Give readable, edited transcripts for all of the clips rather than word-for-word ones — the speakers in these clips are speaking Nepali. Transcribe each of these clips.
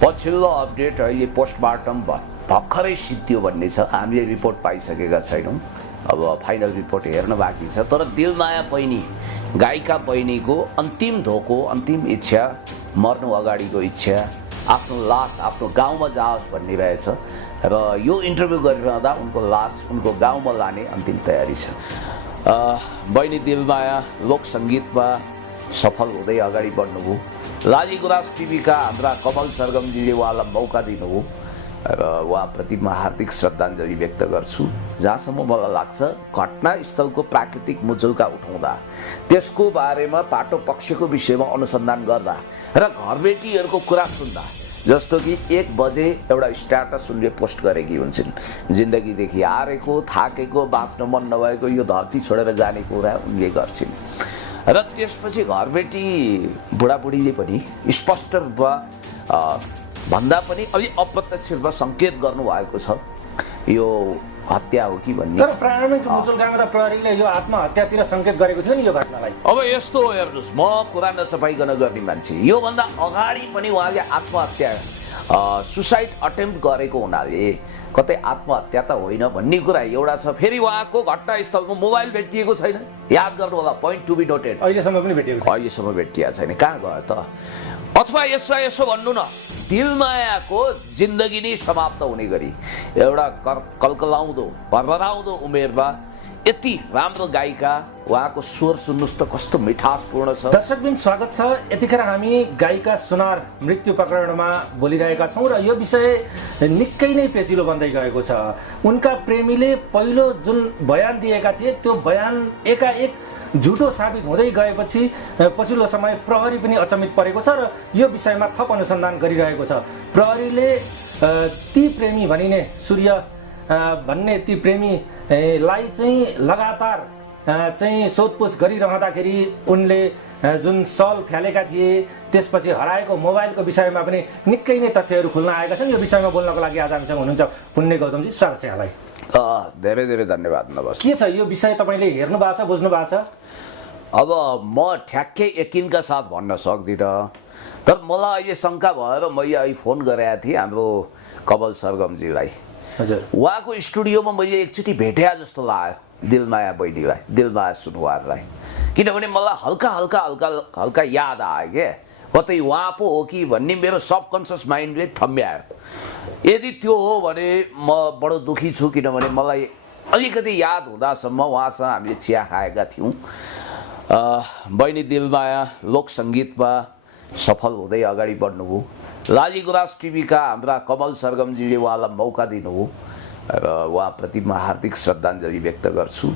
पछिल्लो अपडेट अहिले पोस्टमार्टम भर्खरै सिद्धियो भन्ने छ। हामीले रिपोर्ट पाइसकेका छैनौँ, अब फाइनल रिपोर्ट हेर्न बाँकी छ। तर दिलमाया बहिनी, गायिका बहिनीको अन्तिम धोको, अन्तिम इच्छा, मर्नु अगाडिको इच्छा आफ्नो लास आफ्नो गाउँमा जाओस् भन्ने रहेछ र यो इन्टरभ्यू गरिरहँदा उनको लास उनको गाउँमा लाने अन्तिम तयारी छ। बहिनी दिलमाया लोक सङ्गीतमा सफल हुँदै अगाडि बढ्नुभयो। लाली गुराँस टिभीका हाम्रा कमल सरगमजीले उहाँलाई मौका दिनुभयो र उहाँप्रति म हार्दिक श्रद्धाञ्जली व्यक्त गर्छु। जहाँसम्म मलाई लाग्छ घटनास्थलको प्राकृतिक मुचुल्का उठाउँदा, त्यसको बारेमा पाटो पक्षको विषयमा अनुसन्धान गर्दा र घरबेटीहरूको कुरा सुन्दा, जस्तो कि 1 बजे एउटा स्ट्याटस उनले पोस्ट गरेकी हुन्छन्, जिन्दगीदेखि हारेको, थाकेको, बाँच्न मन नभएको, यो धरती छोडेर जाने कुरा उनले गर्छिन्। र त्यसपछि घरबेटी बुढाबुढीले पनि स्पष्ट रूपमा भन्दा पनि अलि अप्रत्यक्ष रूपमा सङ्केत गर्नुभएको छ यो हत्या हो कि भन्ने। तर प्रारम्भिक मुचुल्कामा त प्रहरीले यो आत्महत्यातिर सङ्केत गरेको थियो नि यो घटनालाई। अब यस्तो हो, हेर्नुहोस्, म कुरा नचपाइकन गर्ने मान्छे, योभन्दा अगाडि पनि उहाँले आत्महत्या सुसाइड अटेम्प्ट गरेको हुनाले कतै आत्महत्या त होइन भन्ने कुरा एउटा छ। फेरि उहाँको घटनास्थलमा मोबाइल भेटिएको छैन, याद गर्नु होला, पोइन्ट टु बी नोटेड। अहिलेसम्म पनि भेटिएको छैन, अहिलेसम्म भेटिएको छैन, कहाँ गयो त? अथवा यसो भन्नु न, दिलमायाको जिन्दगी नै समाप्त हुने गरी एउटा कलकलाउँदो भरभराउँदो उमेरमा यति राम्रो गायिका, उहाँको स्वर सुन्नुहोस् त कस्तो मिठासपूर्ण छ। दर्शकबिन स्वागत छ। यतिखेर हामी गायिका सुनार मृत्यु प्रकरणमा बोलिरहेका छौँ र यो विषय निकै नै पेचिलो बन्दै गएको छ। उनका प्रेमीले पहिलो जुन बयान दिएका थिए त्यो बयान एकाएक झुटो साबित हुँदै गएपछि पछिल्लो समय प्रहरी पनि अचम्मित परेको छ र यो विषयमा थप अनुसन्धान गरिरहेको छ। प्रहरीले ती प्रेमी भनिने सूर्य भन्ने ती प्रेमीलाई चाहिँ लगातार चाहिँ सोधपुछ गरिरहँदाखेरि उनले जुन सल फ्यालेका थिए, त्यसपछि हराएको मोबाइलको विषयमा पनि निकै नै तथ्यहरू खुल्न आएका छन्। यो विषयमा बोल्नको लागि आज हामीसँग हुनुहुन्छ पुण्य गौतमजी, स्वागत छ यहाँलाई। धेरै धेरै धन्यवाद। नमस्ते। के छ यो विषय, तपाईँले हेर्नु भएको छ, बुझ्नु भएको छ? अब म ठ्याक्कै यकिनका साथ भन्न सक्दिनँ, तर मलाई अहिले शङ्का भएर मैले अहिले फोन गरेका थिएँ हाम्रो कमल सरगमजीलाई। हजुर, उहाँको स्टुडियोमा मैले एकचोटि भेटेँ जस्तो लाग्यो दिलमाया बहिनीलाई, दिलमाया सुनवारलाई, किनभने मलाई हल्का याद आयो क्या, कतै उहाँ पो हो कि भन्ने मेरो सबकन्सियस माइन्डले ठम्ब्यायो। यदि त्यो हो भने म बडो दुखी छु, किनभने मलाई अलिकति याद हुँदासम्म उहाँसँग हामीले चिया खाएका थियौँ। बहिनी दिलमाया लोक सङ्गीतमा सफल हुँदै अगाडि बढ्नुभयो। लाली गुराँस टिभीका हाम्रा कमल सरगमजीले उहाँलाई मौका दिनुभयो र उहाँप्रति म हार्दिक श्रद्धाञ्जली व्यक्त गर्छु।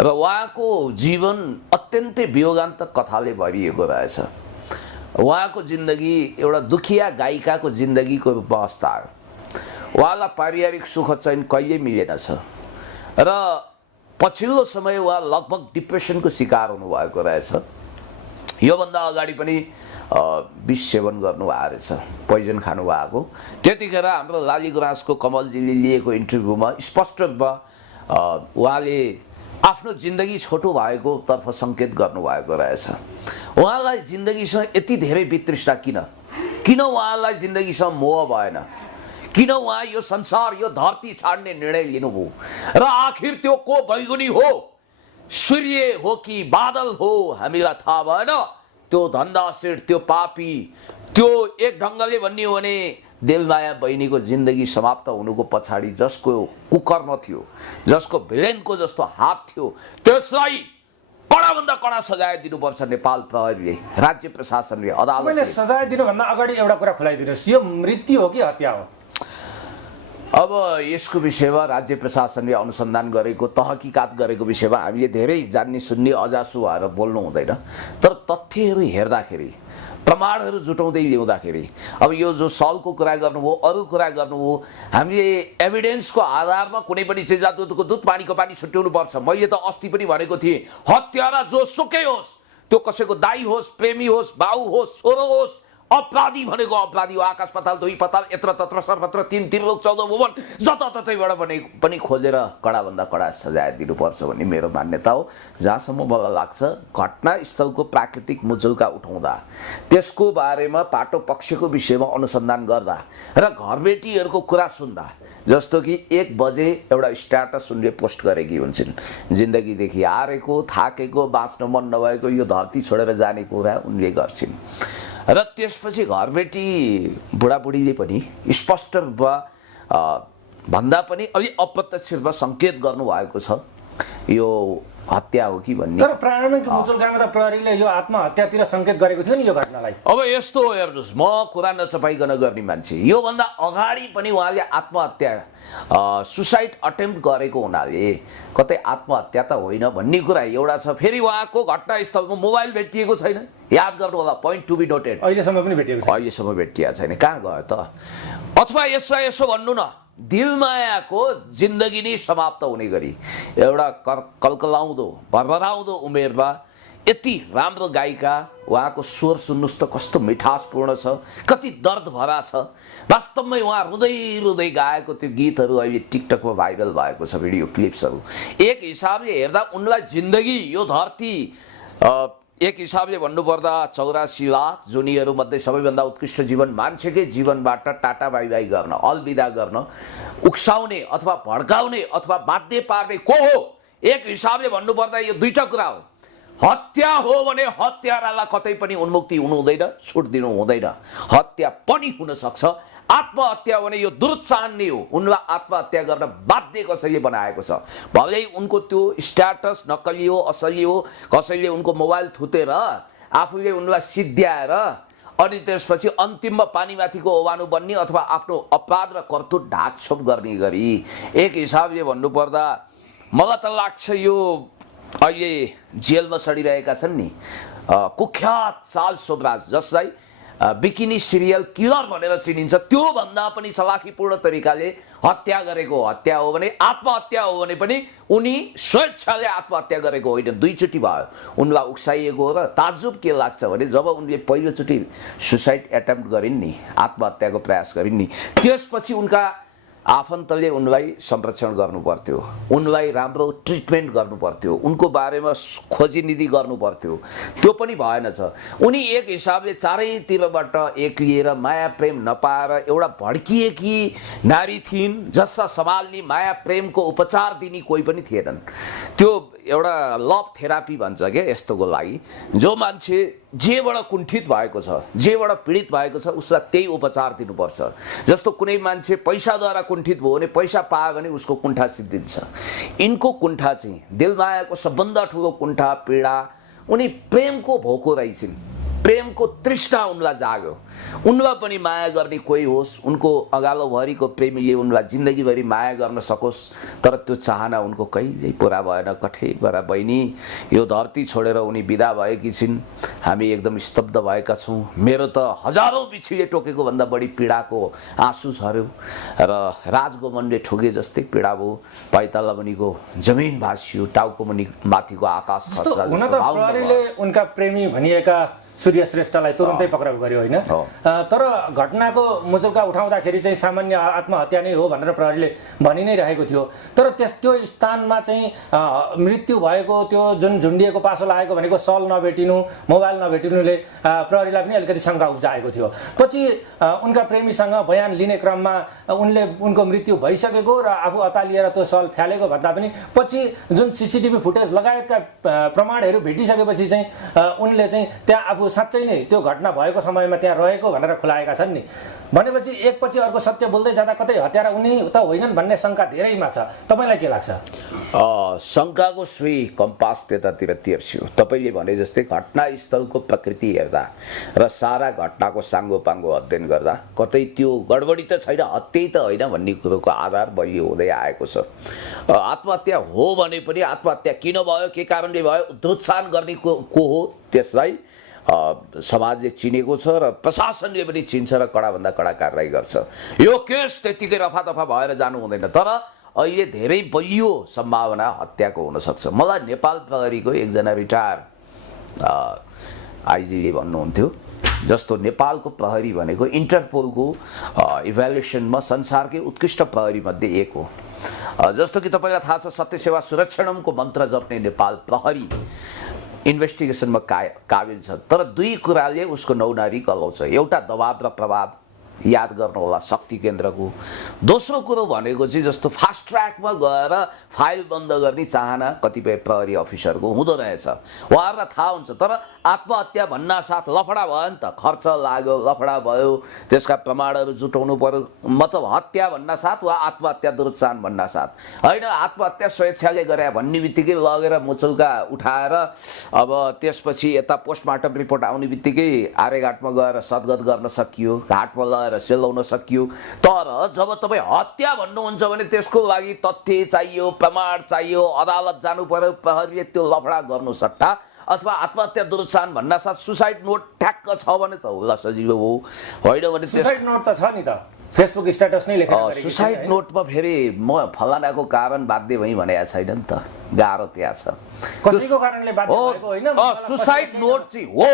र उहाँको जीवन अत्यन्तै वियोगान्तक कथाले भरिएको रहेछ। उहाँको जिन्दगी एउटा दुखिया गायिकाको जिन्दगीको रूपमा अवस्था आयो। उहाँलाई पारिवारिक सुख चैन कहिल्यै मिलेनछ र पछिल्लो समय उहाँ लगभग डिप्रेसनको शिकार हुनुभएको रहेछ। योभन्दा अगाडि पनि विष सेवन गर्नुभएको रहेछ, पोइजन खानुभएको। त्यतिखेर हाम्रो लाली गुराँसको कमलजीले लिएको इन्टरभ्यूमा स्पष्ट रूपमा उहाँले आफ्नो जिन्दगी छोटो भएको तर्फ सङ्केत गर्नुभएको रहेछ। उहाँलाई जिन्दगीसँग यति धेरै वितृष्णा किन उहाँलाई जिन्दगीसँग मोह भएन? किन उहाँ यो संसार, यो धरती छाड्ने निर्णय लिनुभयो? र आखिर त्यो को बैगुनी हो, सूर्य हो कि बादल हो, हामीलाई थाहा भएन। त्यो धन्दासिर, त्यो पापी, त्यो एक ढङ्गले भन्ने हो भने दिलमाया बहिनीको जिन्दगी समाप्त हुनुको पछाडि जसको कुकर्म थियो, जसको भिलेनको जस्तो हात थियो, त्यसलाई कडाभन्दा कडा सजाय दिनुपर्छ नेपाल प्रहरीले, राज्य प्रशासनले, अदालतले। सजाय दिनुभन्दा अगाडि एउटा कुरा खुलाइदिनुहोस्, यो मृत्यु हो कि हत्या हो? अब यसको विषयमा राज्य प्रशासनले अनुसन्धान गरेको, तहकिकात गरेको विषयमा हामीले धेरै जान्ने सुन्ने अजासु भएर बोल्नु हुँदैन। तर तथ्यहरू हेर्दाखेरि, प्रमाणहरू जुटाउँदै ल्याउँदाखेरि, अब यो जो सलको कुरा गर्नुभयो, अरू कुरा गर्नुभयो, हामीले एभिडेन्सको आधारमा कुनै पनि चिज दुध पानीको पानी छुट्याउनु पर्छ। मैले त अस्ति पनि भनेको थिएँ, हत्यारा जो सुकै होस्, त्यो कसैको दाई होस्, प्रेमी होस्, बाउ होस्, छोरो होस्, अपराधी भनेको अपराधी हो। आकाश पाताल दुई पाताल यत्र तत्र सर्वत्र तीन त्रिलोक 14 भुवन जताततैबाट पनि खोजेर कडाभन्दा कडा सजाय दिनुपर्छ भन्ने मेरो मान्यता हो। जहाँसम्म मलाई लाग्छ घटनास्थलको प्राकृतिक मुचुल्का उठाउँदा त्यसको बारेमा पाटो पक्षको विषयमा अनुसन्धान गर्दा र घरबेटीहरूको कुरा सुन्दा, जस्तो कि 1 बजे एउटा स्ट्याटस उनले पोस्ट गरेकी हुन्छन्, जिन्दगीदेखि हारेको थाकेको बाँच्न मन नभएको यो धरती छोडेर जाने कुरा उनले गर्छिन्। र त्यसपछि घरबेटी बुढाबुढीले पनि स्पष्ट रूपमा भन्दा पनि अलि अप्रत्यक्ष रूपमा सङ्केत गर्नुभएको छ यो हत्या हो कि भन्ने। तर प्रारम्भिक मुचुल्कामा त प्रहरीले यो आत्महत्यातिर सङ्केत गरेको थियो नि यो घटनालाई। अब यस्तो हो हेर्नुहोस्, म कुरा नचपाइकन गर्ने मान्छे, योभन्दा अगाडि पनि उहाँले आत्महत्या सुसाइड अटेम्प्ट गरेको हुनाले कतै आत्महत्या त होइन भन्ने कुरा एउटा छ। फेरि उहाँको घटनास्थलमा मोबाइल भेटिएको छैन, याद गर्नु होला, पोइन्ट टु बी नोटेड। अहिलेसम्म पनि भेटिएको छैन। अहिलेसम्म भेटिएको छैन, कहाँ गयो त? अथवा यसो भन्नु न, दिलमायाको जिन्दगी नै समाप्त हुने गरी एउटा कलकलाउँदो भरभराउँदो उमेरमा यति राम्रो गायिका, उहाँको स्वर सुन्नुहोस् त कस्तो मिठासपूर्ण छ, कति दर्द भरा छ। वास्तवमै उहाँ रुँदै रुँदै गाएको त्यो गीतहरू अहिले टिकटकमा भाइरल भएको छ, भिडियो क्लिप्सहरू। एक हिसाबले हेर्दा उनलाई जिन्दगी यो धरती एक हिसाबले भन्नुपर्दा 84 लाख जुनीहरूमध्ये सबैभन्दा उत्कृष्ट जीवन मान्छेकै जीवनबाट टाटा बाई बाई गर्न, अलविदा गर्न उक्साउने अथवा भड्काउने अथवा बाध्य पार्ने को हो? एक हिसाबले भन्नुपर्दा यो दुईटा कुरा हो। हत्या हो भने हत्यारालाई कतै पनि उन्मुक्ति हुनु हुँदैन, छुट दिनु हुँदैन, हत्या पनि हुन सक्छ। आत्महत्या भने यो दुरुत्साहन नै हो, उनलाई आत्महत्या गर्न बाध्य कसैले बनाएको छ। भलै उनको त्यो स्ट्याटस नक्कली हो असली हो, कसैले उनको मोबाइल थुतेर आफूले उनलाई सिद्ध्याएर अनि त्यसपछि अन्तिममा पानीमाथिको ओवानो बन्ने अथवा आफ्नो अपराध र कर्तुत ढाकछोप गर्ने गरी एक हिसाबले भन्नुपर्दा मलाई त लाग्छ यो अहिले जेलमा सडिरहेका छन् नि कुख्यात चार्ल्स सोब्राज, जसलाई बिकिनी सिरियल किलर भनेर चिनिन्छ, त्यो भन्दा पनि चलाखीपूर्ण तरिकाले हत्या गरेको, हत्या हो भने आत्महत्या हो भने पनि उनी स्वेच्छाले आत्महत्या गरेको होइन, दुईचोटि भयो। उनलाई उक्साइएको हो र ताज्जुब के लाग्छ भने जब उनले पहिलोचोटि सुसाइड एटेम्प्ट गरिन् नि, आत्महत्याको प्रयास गरिन् नि, त्यसपछि उनका आफन्तले उनलाई संरक्षण गर्नु पर्थ्यो, उनलाई राम्रो ट्रिटमेन्ट गर्नु पर्थ्यो, उनको बारेमा खोजीनिधि गर्नु पर्थ्यो, त्यो पनि भएन छ। उनी एक हिसाबले चारैतिरबाट एक्लिएर माया प्रेम नपाएर एउटा भड्किएकी नारी थिइन्, जसलाई सम्हाल्ने माया प्रेमको उपचार दिने कोही पनि थिएनन्। त्यो एउटा लभ थेरापी भन्छ क्या यस्तोको लागि, जो मान्छे जेबाट कुण्ठित भएको छ, जेबाट पीडित भएको छ उसलाई त्यही उपचार दिनुपर्छ। जस्तो कुनै मान्छे पैसाद्वारा कुण्ठित भयो भने पैसा पायो भने उसको कुण्ठा सिद्धिन्छ। यिनको कुण्ठा चाहिँ दिलमायाको सबभन्दा ठुलो कुण्ठा पीडा, उनी प्रेमको भोको रहेछन्, प्रेमको तृष्णा उनलाई जाग्यो, उनलाई पनि माया गर्ने कोही होस्, उनको अगालोभरिको प्रेमीले उनलाई जिन्दगीभरि माया गर्न सकोस्, तर त्यो चाहना उनको कहिल्यै पुरा भएन। कठेबरा बहिनी यो धरती छोडेर उनी बिदा भएकी छिन्, हामी एकदम स्तब्ध भएका छौँ। मेरो त हजारौँ बिछीले टोकेको भन्दा बढी पीडाको आँसु झर्यो र राजगोमनले ठोके जस्तै पीडा भयो। पैताला मुनिको जमिन भासियो, टाउको मुनि माथिको आकाश खस्दा। हुन त प्रहरीले उनका प्रेमी भनिएका सूर्य श्रेष्ठलाई तुरन्तै पक्राउ गर्यो होइन, तर घटनाको मुचुल्का उठाउँदाखेरि चाहिँ सामान्य आत्महत्या नै हो भनेर प्रहरीले भनि नै रहेको थियो। तर त्यो स्थानमा चाहिँ मृत्यु भएको त्यो जुन झुन्डिएको पासो लागेको भनेको सल नभेटिनु, मोबाइल नभेटिनुले प्रहरीलाई पनि अलिकति शङ्का उब्जाएको थियो। पछि उनका प्रेमीसँग बयान लिने क्रममा उनले उनको मृत्यु भइसकेको र आफू अतालिएर त्यो सल फ्यालेको भन्दा पनि पछि जुन सिसिटिभी फुटेज लगायतका प्रमाणहरू भेटिसकेपछि चाहिँ उनले चाहिँ त्यहाँ आफू साँच्चै नै त्यो घटना भएको समयमा त्यहाँ रहेको भनेर खुलाएका छन् नि। भनेपछि एकपछि अर्को सत्य बोल्दै जाँदा कतै हत्यारा उनी त होइनन् भन्ने शङ्का धेरैमा छ। तपाईँलाई के लाग्छ? शङ्काको सुई कम्पास त्यतातिर तिर्स्यो। तपाईँले भने जस्तै घटनास्थलको प्रकृति हेर्दा र सारा घटनाको साङ्गोपाङ्गो अध्ययन गर्दा कतै त्यो गडबडी त छैन, हत्यै त होइन भन्ने कुरोको आधार बलियो हुँदै आएको छ। आत्महत्या हो भने पनि आत्महत्या किन भयो, के कारणले भयो, दुरुत्साहन गर्ने को हो त्यसलाई समाजले चिनेको छ र प्रशासनले पनि चिन्छ र कडाभन्दा कडा कारवाही गर्छ। यो केस त्यतिकै रफादफा भएर जानु हुँदैन, तर अहिले धेरै बलियो सम्भावना हत्याको हुनसक्छ। मलाई नेपाल प्रहरीको एकजना रिटायर आइजीले भन्नुहुन्थ्यो, जस्तो नेपालको प्रहरी भनेको इन्टरपोलको इभ्यालुएसनमा संसारकै उत्कृष्ट प्रहरी मध्ये एक हो। जस्तो कि तपाईँलाई थाहा छ सत्य सेवा सुरक्षणमको मन्त्र जप्ने नेपाल प्रहरी इन्भेस्टिगेसनमा काबिल छ। तर दुई कुराले उसको नौनारी गलाउँछ। एउटा दबाब र प्रभाव याद गर्नु होला शक्ति केन्द्रको। दोस्रो कुरो भनेको चाहिँ जस्तो फास्ट ट्र्याकमा गएर फाइल बन्द गर्ने चाहना कतिपय प्रहरी अफिसरको हुँदो रहेछ। उहाँहरूलाई थाहा हुन्छ तर आत्महत्या भन्नासाथ लफडा भयो नि त, खर्च लाग्यो, लफडा भयो, त्यसका प्रमाणहरू जुटाउनु पर्यो। मतलब हत्या भन्नासाथ वा आत्महत्या दुरुत्सान भन्नासाथ होइन। आत्महत्या स्वेच्छाले गरे भन्ने बित्तिकै लगेर मुचुल्का उठाएर अब त्यसपछि यता पोस्टमार्टम रिपोर्ट आउने बित्तिकै आर्यघाटमा गएर सद्गत गर्न सकियो, घाटमा लगेर सेलाउन सकियो। तर जब तपाईँ हत्या भन्नुहुन्छ भने त्यसको लागि तथ्य चाहियो, प्रमाण चाहियो, अदालत जानु पर्यो। प्रहरीले त्यो लफडा गर्नु सट्टा अथवा आत्महत्या दुरुत्सान भन्नासाथ सुसाइड नोट ठ्याक्क छ भने त होला सजिलो हो, होइन भने सुसाइड नोट त छ नि त, फेसबुक स्ट्याटस नै लेखेर सुसाइड नोटमा फेरि म फलानाको कारण बाध्य भई भनेको छैन नि त, गाह्रो त्यहाँ छ। कसैको कारणले बाध्य भएको होइन, सुसाइड नोट चाहिँ हो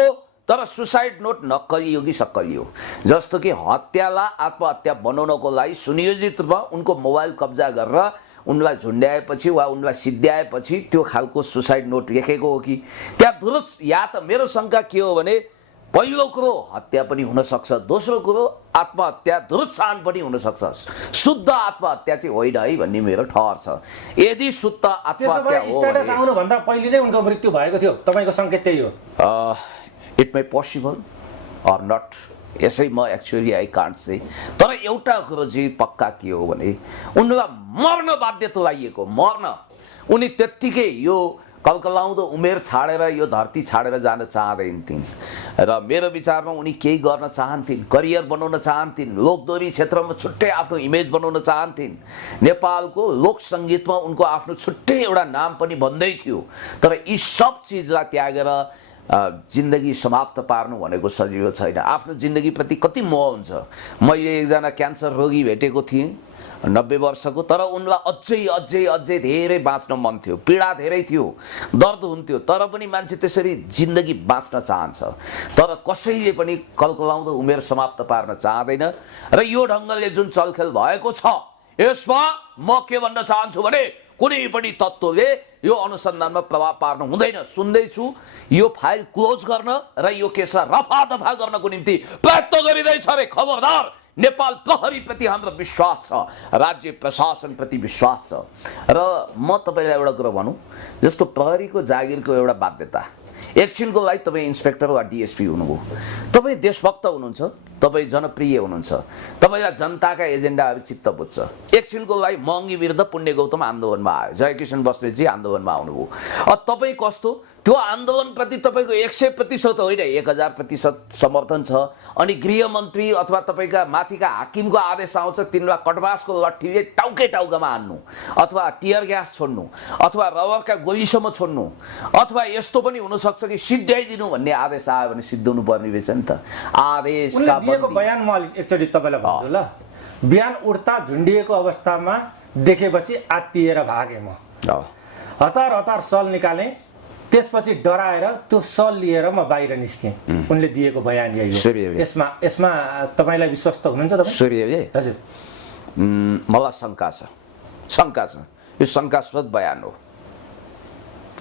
तर सुसाइड नोट नक्कली हो कि सक्कली हो। जस्तो कि हत्यालाई आत्महत्या बनाउनको लागि सुनियोजित रूपमा उनको मोबाइल कब्जा गरेर उनलाई झुन्ड्याएपछि वा उनलाई सिद्ध्याएपछि त्यो खालको सुसाइड नोट लेखेको हो कि त्यहाँ दुरुस्त। या त मेरो शङ्का के हो भने पहिलो कुरो हत्या पनि हुन सक्छ, दोस्रो कुरो आत्महत्या दुरुत्सान पनि हुन सक्छ, शुद्ध आत्महत्या चाहिँ होइन है भन्ने मेरो ठहर छ। यदि शुद्ध आत्महत्या हो स्ट्याटस आउनु भन्दा पहिले नै उनको मृत्यु भएको थियो, तपाईको संकेत त्यही हो? It may possible or not, यसै म एक्चुअली आई कान्ट से। तर एउटा कुरो चाहिँ पक्का के हो भने उनलाई मर्न बाध्य तुल्याइएको, मर्न। उनी त्यत्तिकै यो कलकलाउँदो उमेर छाडेर यो धरती छाडेर जान चाहँदैनथिन् र मेरो विचारमा उनी केही गर्न चाहन्थिन्, करियर बनाउन चाहन्थिन्, लोकदोरी क्षेत्रमा छुट्टै आफ्नो इमेज बनाउन चाहन्थिन्। नेपालको लोक सङ्गीतमा उनको आफ्नो छुट्टै एउटा नाम पनि बन्दै थियो। तर यी सब चिजलाई त्यागेर जिन्दगी समाप्त पार्नु भनेको सजिलो छैन। आफ्नो जिन्दगीप्रति कति मोह हुन्छ। मैले एकजना क्यान्सर रोगी भेटेको थिएँ 90 वर्षको, तर उनलाई अझै अझै अझै धेरै बाँच्न मन थियो, पीडा धेरै थियो, दर्द हुन्थ्यो, तर पनि मान्छे त्यसरी जिन्दगी बाँच्न चाहन्छ। तर कसैले पनि कलकलाउँदो उमेर समाप्त पार्न चाहँदैन र यो ढङ्गले जुन चलखेल भएको छ यसमा म के भन्न चाहन्छु भने कुनै पनि तत्त्वले यो अनुसन्धानमा प्रभाव पार्नु हुँदैन। सुन्दैछु यो फाइल क्लोज गर्न र यो केसलाई रफादफा गर्नको निम्ति प्रयत्न गरिँदैछ रे। खबरदार, नेपाल प्रहरीप्रति हाम्रो विश्वास छ, राज्य प्रशासनप्रति विश्वास छ। र म तपाईँलाई एउटा कुरा भनौँ, जस्तो प्रहरीको जागिरको एउटा बाध्यता, एकछिनको लागि तपाईँ इन्सपेक्टर वा डिएसपी हुनुभयो, तपाईँ देशभक्त हुनुहुन्छ, तपाईँ जनप्रिय हुनुहुन्छ, तपाईँलाई जनताका एजेन्डाहरू चित्त बुझ्छ। एकछिनको लागि महँगी विरुद्ध पुण्य गौतम आन्दोलनमा आयो, जयकिशन बस्नेतजी आन्दोलनमा आउनुभयो। तपाईँ कस्तो त्यो आन्दोलनप्रति तपाईँको 100% होइन 1000% समर्थन छ। अनि गृहमन्त्री अथवा तपाईँका माथिका हाकिमको आदेश आउँछ, तिनलाई कटबासको लट्ठीले टाउकै टाउकामा हान्नु अथवा टियर ग्यास छोड्नु अथवा रबरका गोलीसम्म छोड्नु अथवा यस्तो पनि हुनसक्छ कि सिद्ध्याइदिनु भन्ने आदेश आयो भने सिद्ध्याउनु पर्ने रहेछ नि त। आदेशका दिएको बयान म एकचोटि तपाईँलाई भन्छु ल। बिहान उड्ता झुन्डिएको अवस्थामा देखेपछि आत्तिएर भागे म, हतार हतार सल निकालेँ, त्यसपछि डराएर त्यो सल लिएर म बाहिर निस्केँ। उनले दिएको बयान यही हो। यसमा तपाईँलाई विश्वस्त हुनुहुन्छ तपाईँ? सूर्यले हजुर, मलाई शङ्का छ, यो शङ्कास्पद बयान हो।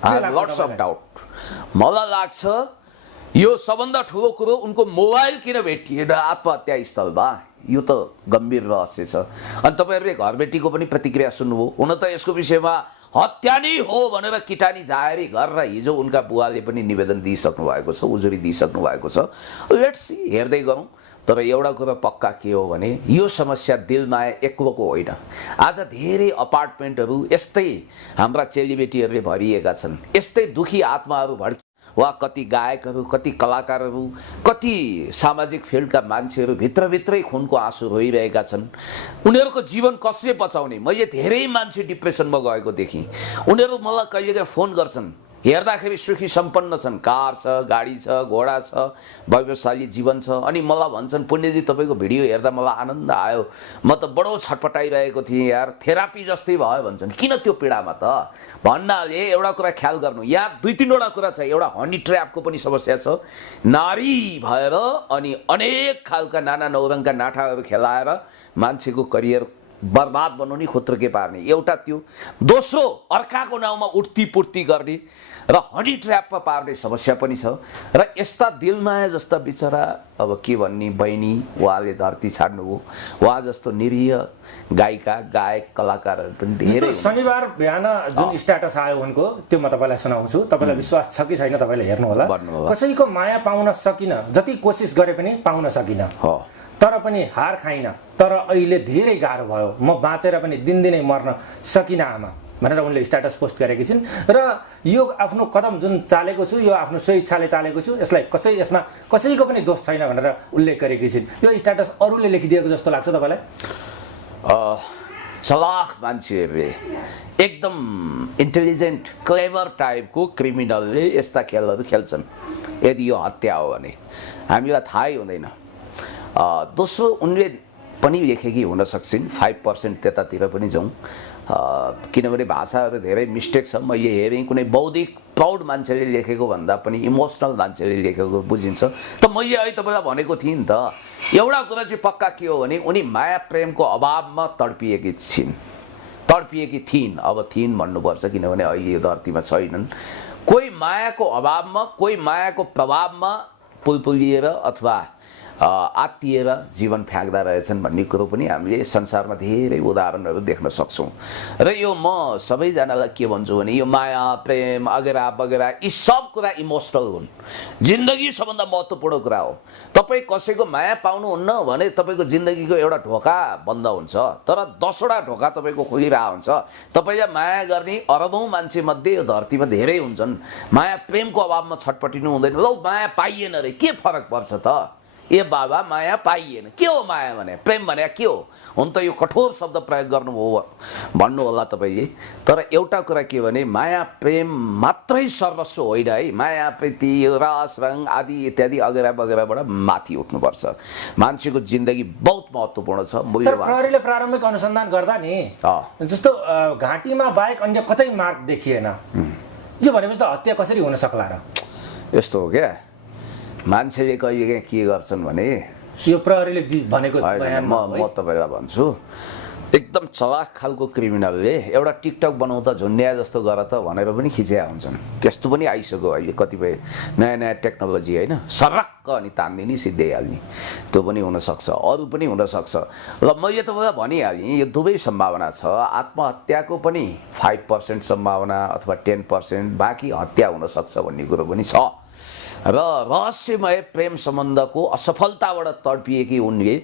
Lots of doubt. मलाई लाग्छ यो सबभन्दा ठुलो कुरो उनको मोबाइल किन भेटिएन आत्महत्या स्थलमा, यो त गम्भीर रहस्य छ। अनि तपाईँहरूले घरबेटीको पनि प्रतिक्रिया सुन्नुभयो। हुन त यसको विषयमा हत्या नै हो भनेर किटानी जाहेरी गरेर हिजो उनका बुवाले पनि निवेदन दिइसक्नु भएको छ, उजुरी दिइसक्नु भएको छ। लेट्स सी, हेर्दै गरौँ। तर एउटा कुरा पक्का के हो भने यो समस्या दिलमाया एक्लोको होइन। आज धेरै अपार्टमेन्टहरू यस्तै हाम्रा चेलीबेटीहरूले भरिएका छन्, यस्तै दुखी आत्माहरू भड्की वा कति गायकहरू, कति कलाकारहरू, कति सामाजिक फिल्डका मान्छेहरू भित्रभित्रै खुनको आँसु रोइरहेका छन्। उनीहरूको जीवन कसले बचाउने? मैले धेरै मान्छे डिप्रेसनमा गएको देखेँ। उनीहरू मलाई कहिलेकाहीँ फोन गर्छन्, हेर्दाखेरि सुखी सम्पन्न छन्, कार छ, गाडी छ, घोडा छ, व्यवसायी जीवन छ। अनि मलाई भन्छन् पुण्यजी तपाईँको भिडियो हेर्दा मलाई आनन्द आयो, म त बडो छटपटाइरहेको थिएँ यार, थेरापी जस्तै भयो भन्छन्। किन त्यो पीडामा त भन्नाले एउटा कुरा ख्याल गर्नु, यहाँ 2-3 वटा कुरा छ। एउटा हनी ट्र्यापको पनि समस्या छ, नारी भएर अनि अनेक खालका नाना नौरङका नाठाहरू खेलाएर मान्छेको करियर बर्बाद बनाउने, खुत्रुके पार्ने, एउटा त्यो। दोस्रो अर्काको नाउँमा उठ्ती पुर्ती गर्ने र हनी ट्र्यापमा पार्ने समस्या पनि छ। र यस्ता दिलमाया जस्ता बिचरा अब के भन्ने बहिनी, उहाँले धरती छाड्नुभयो, उहाँ जस्तो निरीह गायिका गायक कलाकारहरू पनि धेरै। शनिबार बिहान जुन स्ट्याटस आयो उनको, त्यो म तपाईँलाई सुनाउँछु, तपाईँलाई विश्वास छ कि छैन तपाईँले हेर्नु होला। कसैको माया पाउन सकिन, जति कोसिस गरे पनि पाउन सकिन, तर पनि हार खाइन, तर अहिले धेरै गाह्रो भयो, म बाँचेर पनि दिनदिनै मर्न सकिनँ आमा भनेर उनले स्ट्याटस पोस्ट गरेकी छिन्। र यो आफ्नो कदम जुन चालेको छु, यो आफ्नो स्वेच्छाले चालेको छु, यसमा कसैको पनि दोष छैन भनेर उल्लेख गरेकी छिन्। यो स्ट्याटस अरूले लेखिदिएको जस्तो लाग्छ तपाईँलाई? चलाख मान्छेहरूले, एकदम इन्टेलिजेन्ट क्लेभर टाइपको क्रिमिनलले यस्ता खेलहरू खेल्छन्। यदि यो हत्या हो भने हामीलाई थाहै हुँदैन। दोस्रो उनले पनि लेखेकी हुन सक्छन्, 5% त्यतातिर पनि जाउँ, किनभने भाषाहरू धेरै मिस्टेक छ। मैले हेरेँ कुनै बौद्धिक प्राउड मान्छेले लेखेको भन्दा पनि इमोसनल मान्छेले लेखेको बुझिन्छ। त मैले अहिले तपाईँलाई भनेको थिएँ नि त, एउटा कुरा चाहिँ पक्का के हो भने उनी माया प्रेमको अभावमा तडपिएकी थिइन्। अब थिइन् भन्नुपर्छ, किनभने अहिले यो धरतीमा छैनन्। कोही मायाको अभावमा, कोही मायाको प्रभावमा पुलपुलिएर अथवा आत्तिएर जीवन फ्याँक्दा रहेछन् भन्ने कुरो पनि हामीले संसारमा धेरै उदाहरणहरू देख्न सक्छौँ। र यो म सबैजनालाई के भन्छु भने यो माया प्रेम अगेरा बगेरा यी सब कुरा इमोसनल हुन्, जिन्दगी सबभन्दा महत्त्वपूर्ण कुरा हो। तपाईँ कसैको माया पाउनुहुन्न भने तपाईँको जिन्दगीको एउटा ढोका बन्द हुन्छ, तर 10वटा ढोका तपाईँको खोलिरहेको हुन्छ। तपाईँले माया गर्ने अरबौँ मान्छे मध्ये यो धरतीमा धेरै हुन्छन्, माया प्रेमको अभावमा छटपटिनु हुँदैन। ल माया पाइएन रे, के फरक पर्छ त? ए बाबा माया पाइएन, के हो माया भने? प्रेम भने के हो? हुन त यो कठोर शब्द प्रयोग गर्नुभयो भन्नु होला तपाईँले, तर एउटा कुरा के भने माया प्रेम मात्रै सर्वस्व होइन है। माया प्रीति रस रङ आदि इत्यादि अगेरा बगेराबाट माथि उठ्नुपर्छ। मान्छेको जिन्दगी बहुत महत्त्वपूर्ण छ। तर प्रहरीले प्रारम्भिक अनुसन्धान गर्दा नि जस्तो घाँटीमा बाहेक अन्य कतै मार्क देखिएन, यो भनेपछि त हत्या कसरी हुन सक्ला र? यस्तो हो क्या, मान्छेले कहिले के गर्छन् भने यो प्रहरीले भनेको म तपाईँलाई भन्छु, एकदम चलाख खालको क्रिमिनलले एउटा टिकटक बनाउँदा झुन्ड्या जस्तो गर त भनेर पनि खिच्या हुन्छन्। त्यस्तो पनि आइसक्यो अहिले, कतिपय नयाँ नयाँ टेक्नोलोजी होइन, सरक्क अनि तान्दिने सिद्धाइहाल्ने, त्यो पनि हुनसक्छ, अरू पनि हुनसक्छ। ल मैले तपाईँलाई भनिहालेँ यो दुवै सम्भावना छ। आत्महत्याको पनि 5% सम्भावना अथवा 10%, बाँकी हत्या हुनसक्छ भन्ने कुरो पनि छ। र रहस्यमय प्रेम सम्बन्धको असफलताबाट तडपिएकी उनले,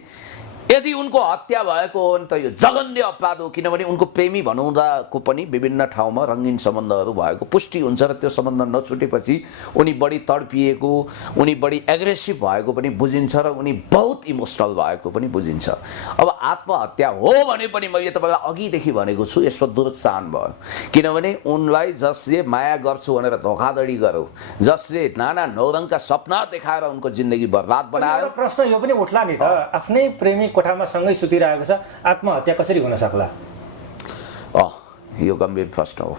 यदि उनको हत्या भएको हो भने त यो जघन्य अपराध हो, किनभने उनको प्रेमी बनाउँदाको पनि विभिन्न ठाउँमा रङ्गीन सम्बन्धहरू भएको पुष्टि हुन्छ र त्यो सम्बन्ध नछुटेपछि उनी बढी तडपिएको, उनी बढी एग्रेसिभ भएको पनि बुझिन्छ र उनी बहुत इमोसनल भएको पनि बुझिन्छ। अब आत्महत्या हो भने पनि मैले तपाईँलाई अघिदेखि भनेको छु यसमा दुरुत्साहन भयो, किनभने उनलाई जसले माया गर्छु भनेर धोखाधडी गर्यो, जसले नाना नौरङका सपना देखाएर उनको जिन्दगी बर्बाद बनायो। प्रश्न यो पनि उठ्ला नि त, आफ्नै प्रेमी कोठामा सँगै सुतिरहेको छ, आत्महत्या कसरी हुन सक्ला? यो गम्भीर प्रश्न हो।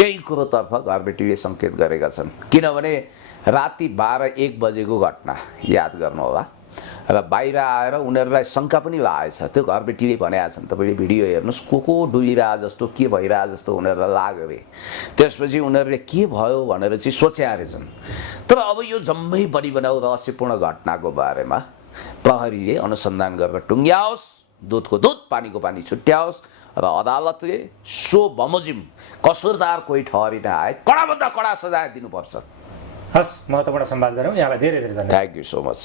त्यही कुरोतर्फ घरबेटीले सङ्केत गरेका छन्, किनभने राति 12-1 बजेको घटना याद गर्नु होला र बाहिर आएर उनीहरूलाई शङ्का पनि लागेछ। त्यो घरबेटीले भनेका छन्, तपाईँले भिडियो हेर्नुहोस्, को डुलिरहे जस्तो, के भइरहे जस्तो उनीहरूलाई लाग्यो अरे। त्यसपछि उनीहरूले के भयो भनेर चाहिँ सोच्या रहेछन्। तर अब यो जम्मै बढी बनाउ रहस्यपूर्ण घटनाको बारेमा प्रहरीले अनुसन्धान गरेर टुङ्ग्याओस्, दुधको दुध पानीको पानी छुट्याओस् र अदालतले सो बमोजिम कसुरदार कोही ठहरिन आए कडाभन्दा कडा सजाय दिनुपर्छ। हस्, महत्त्वपूर्ण संवाद गरौँ। यहाँलाई धेरै धेरै धन्यवाद। Thank you so much.